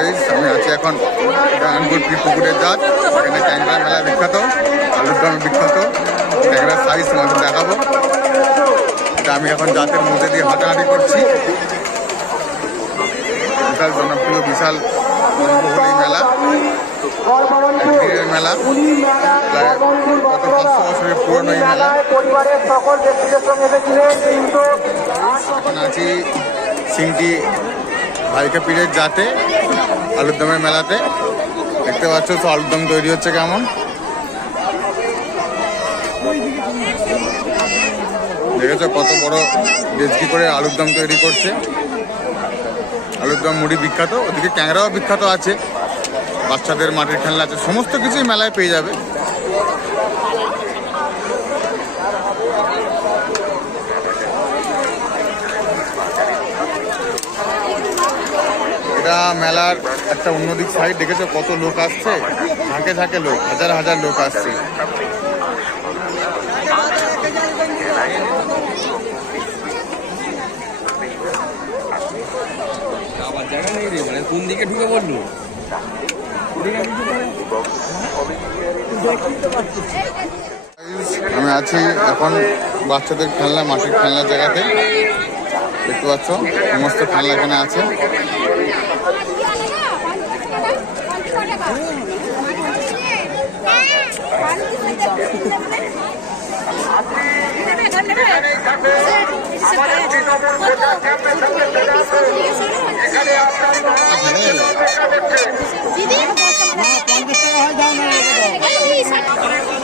Guys আমি আছি এখন গাঙ্গুর পুকুরের জাত, এখানে ট্যাংরা মেলা বিখ্যাত, আলুর দম বিখ্যাত, ট্যাংরার সাইজ তোমাদের দেখাবো। এটা আমি এখন জাতের মধ্যে দিয়ে হাঁটাহাঁটি করছি। বিশাল জনপ্রিয়, বিশাল জনবহুল মেলা, একদিনের মেলা, প্রায় গত 500 বছরের পুরনো এই মেলা। এখন আছি সিংটি ভাইকা পীরের জাতে আলুর দমের মেলাতে। দেখতে পাচ্ছ তো আলুর দম তৈরি হচ্ছে কেমন। দেখেছো কত বড় ডেচকি করে আলুর দম তৈরি করছে। আলুর দম মুড়ি বিখ্যাত, ওদিকে ট্যাংরাও বিখ্যাত আছে, বাচ্চাদের মাটির খেলনা আছে, সমস্ত কিছুই মেলায় পেয়ে যাবে। এটা মেলার একটা অন্যদিক সাইড, দেখেছো কত লোক আসছে, ঝাঁকে ঝাঁকে লোক, হাজার হাজার লোক আসছে। কোন দিকে ঢুকে পড়লো? আমি আছি এখন বাচ্চাদের খেলনা, মাটির খেলনার জায়গাতে। দেখতে পাচ্ছ সমস্ত খেলনা এখানে আছে।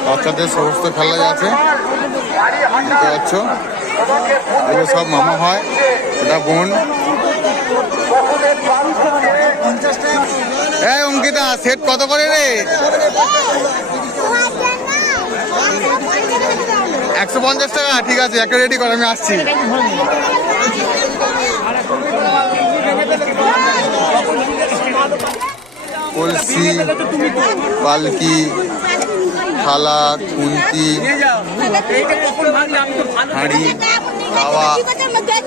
বাচ্চাদের সমস্ত খেলাই আছে, দেখতে পাচ্ছ। এগুলো সব মামা হয়, এটা বোন। এই অঙ্কিতা, সেট কত করে রে? 150 টাকা। ঠিক আছে, একটা রেডি কর, আমি আসছি। কলসি, পালকি, থালা, খুন্তি, হাঁড়ি, তাওয়া,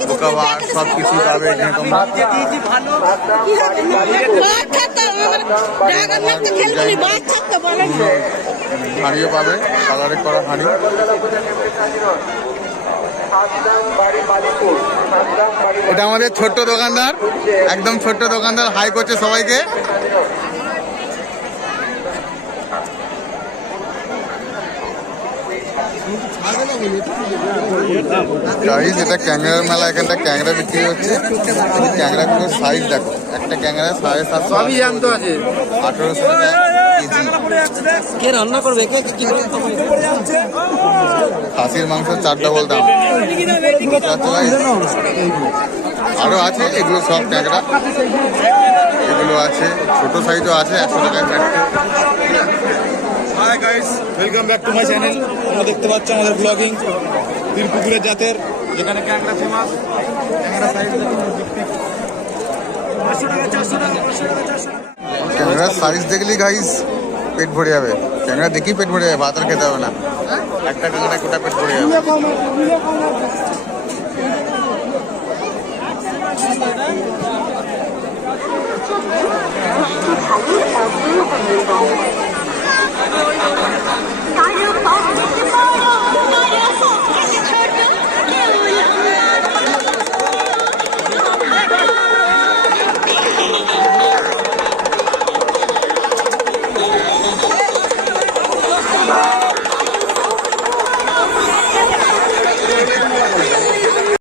বোকাবা, সব কিছু পাবে এখানে তোমরা। হাঁড়িও পাবে, কালারে করা হাঁড়ি। এটা আমাদের ছোট্ট দোকানদার, একদম ছোট্ট দোকানদার, হাই করছে সবাইকে। এটা ক্যাংরার মেলা, এখানটা ক্যাংরা বিক্রি হচ্ছে। ক্যাংরাগুলোর সাইজ দেখো, একটা ক্যাংরা 750 আছে, 1800 টাকা কেজি। কে রান্না করবে? খাসির মাংস 4 ডবল দাম। আরো আছে, এগুলো সব ক্যাংরা, এগুলো আছে, ছোট সাইজও আছে, 100 টাকায় চারটে। Hi guys, welcome back to my channel. তোমরা দেখতে পাচ্ছ আমাদের ব্লগিং পুকুরের জাতের, যেখানে ক্যাংরা ফেমাস। ক্যাংরা সাইজ ক্যাংরার সাইজ দেখলি গাইস পেট ভরে যাবে। ক্যাংরা দেখি পেট ভরে যাবে, ভাত আর খেতে হবে না। একটা ক্যাংরায় গোটা পেট ভরে যাবে।